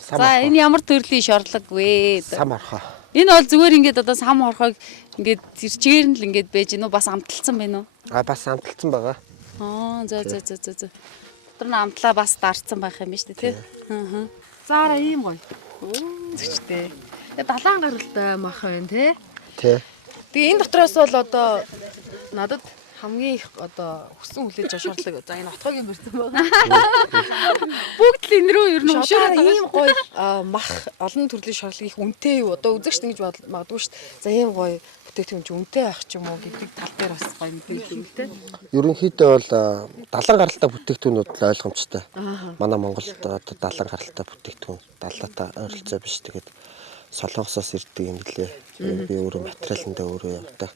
За энэ ямар төрлийн шорлог вэ? Сам орхоо. Энэ бол зүгээр ингээд одоо сам орхоог ингээд зэрчгээр нь л ингээд байж гинөө бас амталцсан байна уу? Бас амталцсан байгаа. За. Тэр нь амтлаа бас дарцсан байх юм биш үү тий? Заараа ийм гоё. Зүгчтэй. Далайн гаралтай мах байна тий. Тий. Тэгээ энэ дотроос бол одоо надад хамгийн их одоо хүссэн хүлээж байгаа шорлог. За энэ отгогийн бэрсэн байгаа. Бүгд л энэ рүү ер нь уушаад ийм гоё мах олон төрлийн шорлог их үнэтэй юу? Одоо үзэгч ингэж магадгүй шүү дээ. За ийм гоё бүтээгдэхүүн ч үнэтэй байх ч юм уу гэдэг тал дээр бас гоё мэдээлэл өгөлтэй. Ерөнхийдөө бол далайн гаралтай бүтээгдэхүүнүүд л ойлгомжтой. Манай Монголд одоо далайн гаралтай бүтээгдэхүүн далаатаа ойролцоо биш. Тэгээд Солонгосоос ирдэг юм лээ. Би өөрөө материаландаа өөрөө явдаг.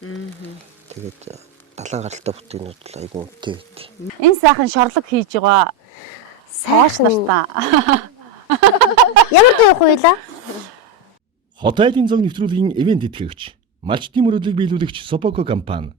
Тэгээд далайн гаралтай бүтээгнүүд л айгүй үнэтэй байдаг. Энэ сайхан шорлог хийж байгаа сайш нартаа. Ямар төвх байлаа? Хот айлын зог нэвтрүүлгийн ивент итгэгч Малчдын мөрөдлийг биелүүлэгч Собоко компани.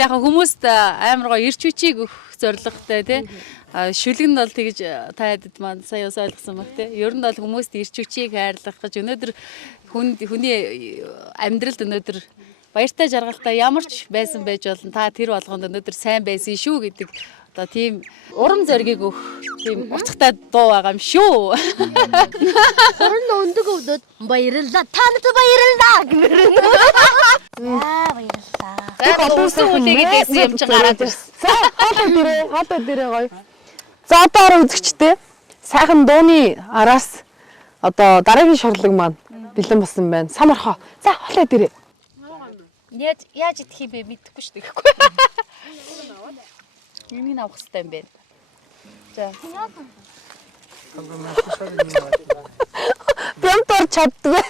Яг хүмүүст амар гоё ирч хүчийг өгөх зорилготой тий. Шүлэг нь бол тэгж таадаг маань сая ус ойлгосон баг тий. Ер нь бол хүмүүст ирч хүчийг хайрлах гэж өнөөдөр хүний амьдралд өнөөдөр баяртай жаргалтай ямар ч байсан байж болно. Та тэр болгонд өнөөдөр сайн байсан шүү гэдэг одоо тийм урам зориг өгөх тийм утгатай дуу байгаа юм шүү. Хорон өндөг өвдөд баярлалаа. Та нарт баярлалаа гэмээр. Баярлалаа. Улсын үлээгээд байсан юм чи гараад ирсэн. Хоолой дээрээ гоё. За одоо ороо үзэгчтэй сайхан дууны араас одоо дараагийн шорлог маань бэлэн болсон байна. Самархоо. За хоолой дээрээ. Яаж идэх юм бэ мэдэхгүй шүү дээ. Юуны авах хэрэгтэй юм бэ? За. Бямтар чаддгүй.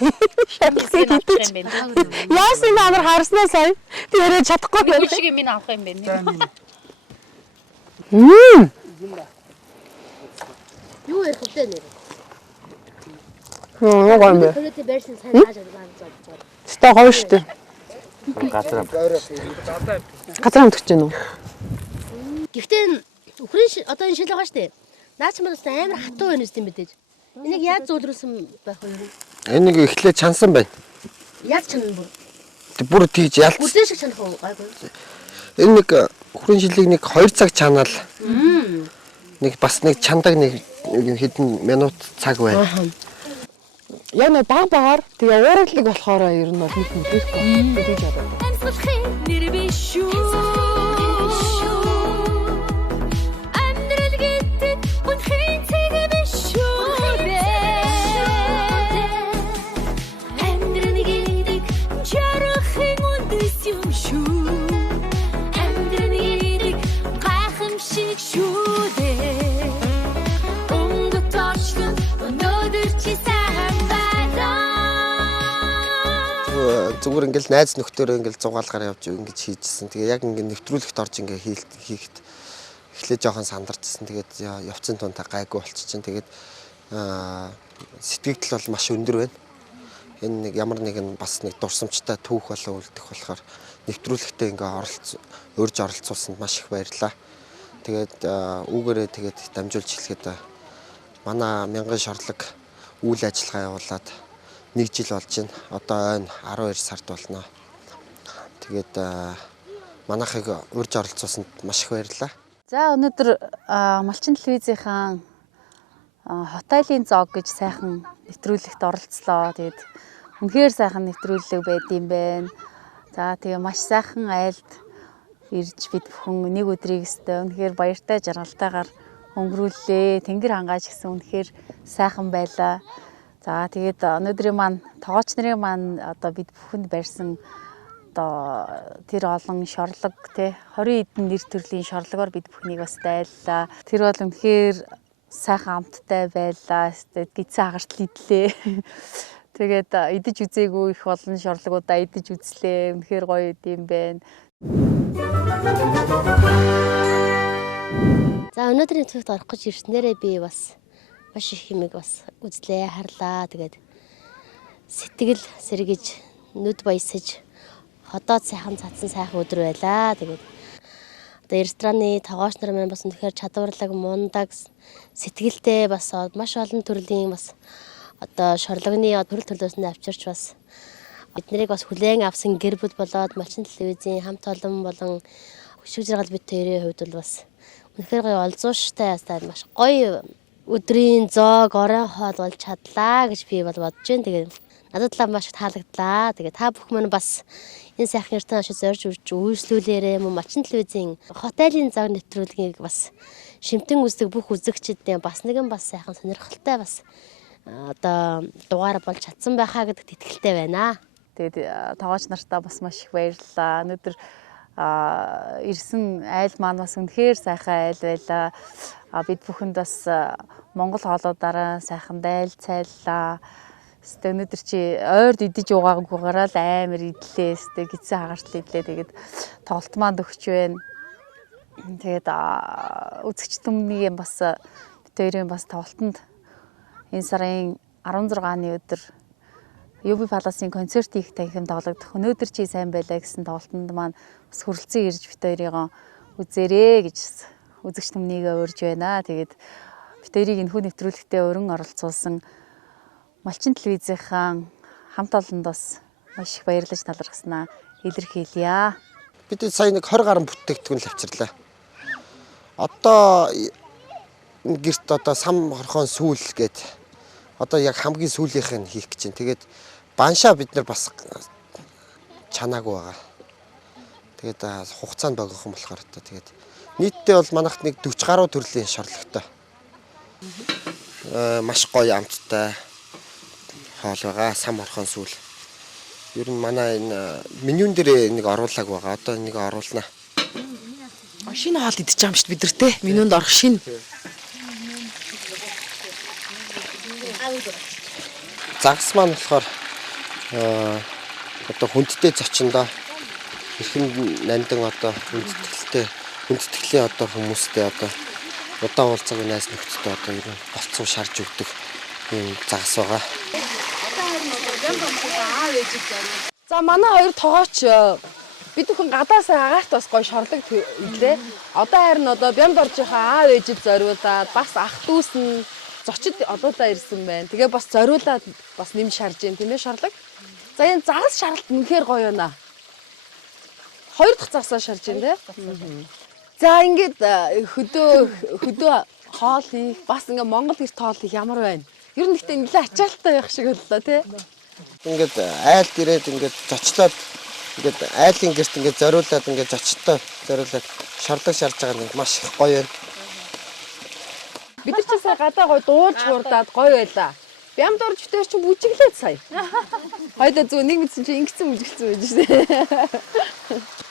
Яасан амар харснаа сая. Тэрээ чадахгүй байна. Үгүй шиг минь авах юм бэ. Юу ярих вэ нэр? Юу гоо юм бэ? Хөлөтэй байрсан сайн хааж байгаа. Стаа гоё штэ. Газар амтгч гэнэ үү? Гэхдээ Украин одоо энэ шил байгаа штэ. Наач мөрөөс амар хатуу байна юм мэдээж. Энийг яаж зөөлрүүлсэн байх вэ? Энийг эхлээд чансан байна. Яг чанана бүр. Бүр тийж ялц. Бүдэн шиг чанах уу? Гайгүй. Энэ нэг хүрэн шилийг нэг 2 цаг чанаал. Нэг бас нэг чандаг нэг хэдэн минут цаг байна. Яг нэг баг багаар тэгээ уурлаг болохоор ер нь бол нэг мэдээхгүй. Тэгэж ядаа. Зүгээр ингээл найз нөхдөөрөө ингээл зугаалгаар явж ингэж хийжсэн. Тэгээ яг ингээд нэвтрүүлэгт орж ингээ хийхэд эхлээд жоохон сандарчсан. Тэгээд явцын тунтаа гайгүй болчихсон. Тэгээд сэтгэгдэл бол маш өндөр байна. Энэ нэг ямар нэгэн бас нэг дурсамжтай түүх болоо үлдэх болохоор нэвтрүүлэгтээ ингээ урьж оролцуулсанд маш их баярлалаа. Тэгээд үүгээрээ тэгээд дамжуулж хэлэхэд манай мянган шорлог үйл ажиллагаа явуулаад 1 жил болж байна. Одоо ойн 12 сард болно. Тэгээд манайхыг урьж оролцуулсанд маш их баярлалаа. За өнөөдөр Малчин телевизийн хотелын зоог гэж сайхан нэвтрүүлэгт оролцлоо. Тэгээд үнэхээр сайхан нэвтрүүлэг байд юм байна. За тэгээ маш сайхан айлд ирж бид бүхэн нэг өдрийг өстэй үнэхээр баяртай жаргалтайгаар өнгөрүүллээ. Тэнгэр хангааж гэсэн үнэхээр сайхан байлаа. За тэгээд өнөөдрийн маань тоогооч нарын маань одоо бид бүхэнд барьсан одоо тэр олон шорлог те 20 эдэн нэр төрлийн шорлогоор бид бүхнийг бас дайллаа. Тэр бол үнэхээр сайхан амттай байлаа. Гидсэн агартл идлээ. Тэгээд идэж үзээгүй их олон шорлогуудаа идэж үзлээ. Үнэхээр гоё юм байна. За өнөөдрийн төвд орох гэж ирснээрээ би бас маш их юмэг бас үзлээ, харлаа. Тэгээд сэтгэл сэргэж, нүд баясаж, ходоод сайхан цацсан сайхан өдөр байлаа. Тэгээд одоо рестораны тоогооч нар маань бас үнэхээр чадварлаг, мундаг, сэтгэлтэй бас маш олон төрлийн бас одоо шорлогны төрөл төлөөсөнд авчирч бас бид нарыг бас хүлээн авсан гэр бүл болоод малчин телевизийн хамт олон болон хөшиг жаргал бит хоёрын хувьд бол бас үнэхээр гоё олзууштай маш гоё өдрийн зоог орон хоол болж чадлаа гэж би бол бодож байна. Тэгээд надад л маш таалагдлаа. Тэгээд та бүх мань бас энэ сайхан эртэн ашиг зорж үйлчлүүлээрээ мөн малчин телевизийн хотелийн зоог нэвтрүүлгийг бас шимтэн үздэг бүх үзэгчдэд бас нэгэн бас сайхан сонирхолтой бас одоо дугаар болж чадсан байхаа гэдэгт итгэлтэй байна. Тэгээд тоогооч нартаа бас маш их баярлалаа. Өнөөдөр ирсэн айл маань бас үнэхээр сайхан айл байлаа. Бид бүхэнд бас Монгол хоолуудаараа сайхан дайл цайллаа. Өнөөдөр чи ойрд идэж угаагүйгаараа л амар идлээ. Гидсэн хагартл идлээ. Тэгээд тоглолт маань өгч байна. Тэгээд үзэгч түмнийг бас бид хоёрын бас тоглолтод энэ сарын 16-ны өдөр UB Palace-ийн концерт их танхим тоглогдох. Өнөөдөр чи сайн байлаа гэсэн тоглолтод маань бас хүрэлцэн ирж бид хоёрыг үзээрэй гэж үзэгч түмнийгээ урьж байна. Тэгээд бид хоёрыг энэхүү нэвтрүүлэгтээ өрн оролцуулсан малчин телевизийн хамт олонд бас маш их баярлаж талархснаа илэрхийлье. Бид сая нэг 20 гаруй бүтээгдэхүүн л авчирлаа. Одоо гэрт одоо сам хорхон сүүл гээд одоо яг хамгийн сүүлийнх нь хийх гэж байна. Тэгээд баншаа бид нар бас чанаагүй байгаа. Тэгээд хугацаанд богинохон болохоор одоо тэгээд нийтдээ бол манайхт нэг 40 гаруй төрлийн шорлогтой. Маш гоё амттай хоол байгаа. Сам орхон сүүл. Ер нь манай энэ менюн дээр нэг оруулаг байгаа. Одоо нэг оруулнаа. Шинэ хоол идэж байгаа юм шүү дээ бид нар те. Менюнд орох шинэ. Загас маань болохоор одоо хүндтэй зочиндоо эрхэм нандин одоо хүндэтгэлийн одоо хүмүүстэй одоо удаан уулзаагүй найз нөхдөдөө одоо ер нь голцоо шарж өгдөг юм загас байгаа. За манай хоёр тоогооч бид бүхэн гадаасаа агаарт бас гоё шорлог идлээ. Одоо харин одоо бямд орж байгаа аав ээжид зориулаад бас ах дүүс нь зочид олуулаа ирсэн байна. Тэгээ бас зориулаад бас нэмж шарж гин тийм ээ шорлог. За энэ загас шаргалт үнэхээр гоё байна. Хоёр дахь загасаа шарж гин тий. За ингээд хөдөө хоол хийх бас ингээ Монгол эрт хоол хийх ямар байна? Ер нь ихтэй нэлээ ачаалттай байх шиг боллоо тий. Ингээд айлд ирээд ингээд зочлоод ингээд айлын гэрт ингээд зориулаад ингээд зочдтой зориулаад шорлог шарж байгаа нь маш их гоё байна. Бид нар ч сая гадаа гоё дуулж хурдаад гоё байлаа. Бямд орж битээр чинь бүжиглээд сая. Хойдоо зүг нэг мэдсэн чинь ингэсэн бүжигдсэн байж шээ.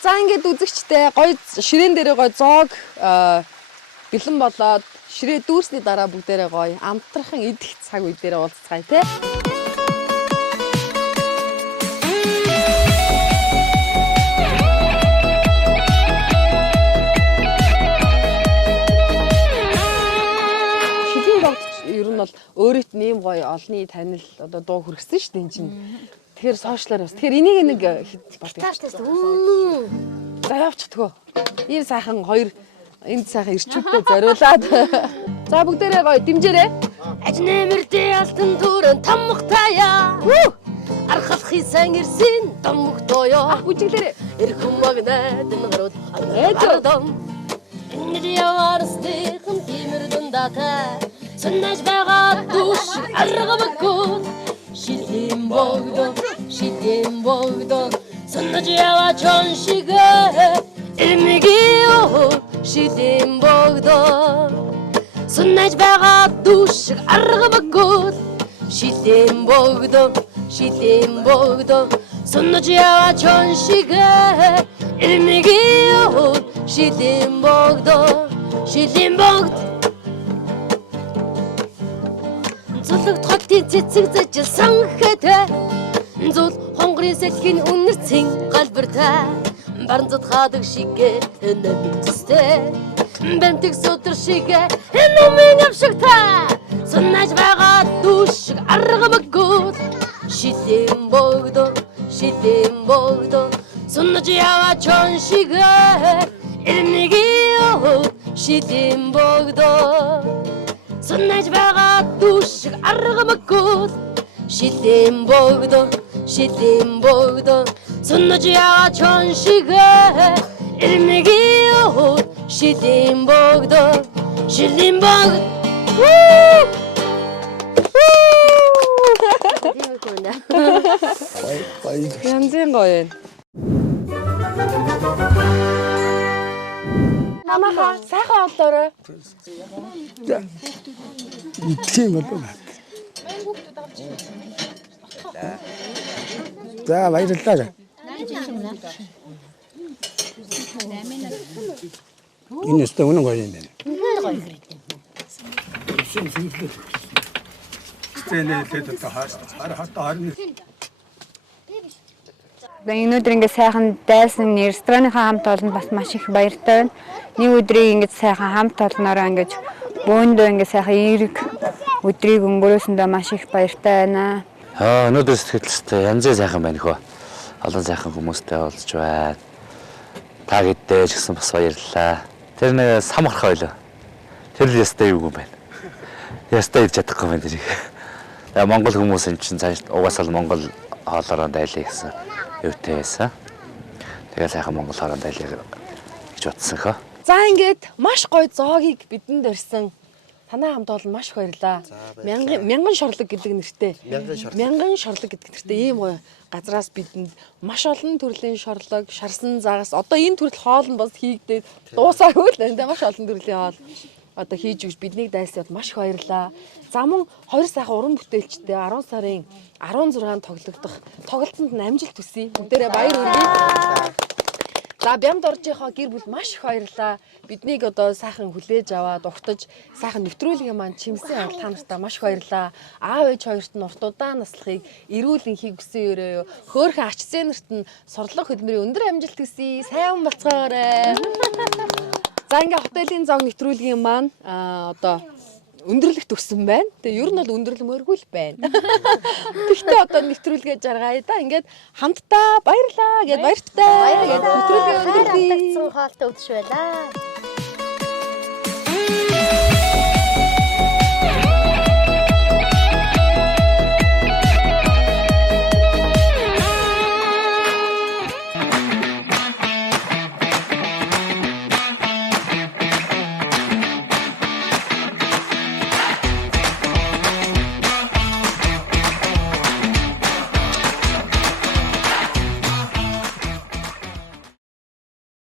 За ингээд үзэгчтэй гоё ширээн дээрээ гоё зоог бэлэн болоод ширээ дүүрсний дараа бүгдээрээ гоё амтрахан идэх цаг үе дээрээ уулзцгаая тий. Ер нь бол өөрөөт нэм гоё олны танил одоо дуу хүргэсэн шүү дээ энэ чинь. Тэгэхээр сошиалаар бас. Тэгэхээр энийг нэг за явчихдгөө. Ийм сайхан хоёр энд сайхан ирчүүдтэй зориулаад. За бүгдээрээ гоё дэмжээрэй. Ажнэмэрдээ алтан төрөн тамхтаяа. Архалах исэн ирсэн домгтойо. Бүжиглээрэй. Эрхэм магнад нгарууд хадам. Энэ яваарстэйхэн тиймэрдэн дата. Соннаж байгаа душ арга баггүй. Шидэм богдо Соннож яваа чоншигээ элмэгио шидэм богдоо Соннож байгаа дүүшиг арга баггүй шидэм богдоо Соннож яваа чоншигээ элмэгио шидэм богдоо Зүлэг хотын цэцэг зэжсэн хэдэ Зүл хонгорын сэлхийн үнэрцэн галбартай Барнзад хаадаг шигэ нэмэгцтэй Бэнтэг сутар шигэ нэмэн явшигтай Соннаж байгаа дүүшиг арга маггүй Шидэм богдоо Соннож яваа чоншигэ элмэгио шидэм богдоо Соннаж байгаа дүүшиг арга маггүй шидэм богдоо Соннож яваа чоншигэ элмэгио шидэм богдоо Янзын гоё юм. Намаха сайхан олоорой. Тийм болов. За баярлалаа. Энэ өстө үнэн гоё юм байна. Энэ өдөр ингээд сайхан дайсан ресторанынхаа хамт олонд бас маш их баяртай байна. Нэг өдрийг ингээд сайхан хамт олноороо ингээд бөөндөө ингээд сайхан эерэг өдрийг өнгөрөөсөндөө маш их баяртай байна. Өнөөдөр сэтгэлдээ янзын сайхан байна хөө. Олон сайхан хүмүүстэй уулзж байна. Та гэдтэй ч гэсэн бас баярлалаа. Тэр нэг самарх ойлоо. Тэр л ястай юу юм байна. Ястай хийж чадахгүй байна тэрийг. Монгол хүмүүс энэ чинь цааш угаасаа л Монгол хоолороо дайлаа гэсэн юутай байсан. Тэгээ сайхан Монгол хоолороо дайлаа гэж утсан хөө. За ингээд маш гоё зоогийг бидэнд өрсөн танай хамт олон маш их баярлаа. Мянган шорлог гэдэг нэртэй. Мянган шорлог гэдэг нэртэй ийм гоё газраас бидэнд маш олон төрлийн шорлог, шарсан загас одоо энэ төрөл хоол нь бас хийгдээд дуусаагүй л энэ маш олон төрлийн хоол одоо хийж өгч биднийг дайсаад маш их баярлаа. За мөн 2 сайхан уран бүтээлчтэй 10 сарын 16-нд тоглолтод амжилт хүсье. Бүгдээрээ баяр хүргэе. За бямд оржийнхоо гэр бүл маш их баярлаа. Биднийг одоо сайхан хүлээж аваад угтаж сайхан нэвтрүүлгийн маань чимсэн авал та нартай маш их баярлаа. Аав ээж хоёрт нь урт удаан наслахыг эрүүл энхийг хүсэн өрөө. Хөөхөн ач зээнэрт нь сорлого хөдөлмөрийн өндөр амжилт хүсье. Сайн болцгоорой. За ингээ хотелийн зоог нэвтрүүлгийн маань одоо өндөрлөх төгсөн байна. Тэгээ ер нь бол өндөрлөмөргүй л байна. Гэхдээ одоо нэвтрүүлгээ жаргая да. Ингээд хамтдаа баярлаа гэд баяртай. Нэвтрүүлгээ өндөрлөе. Хоолтой өдөш байлаа.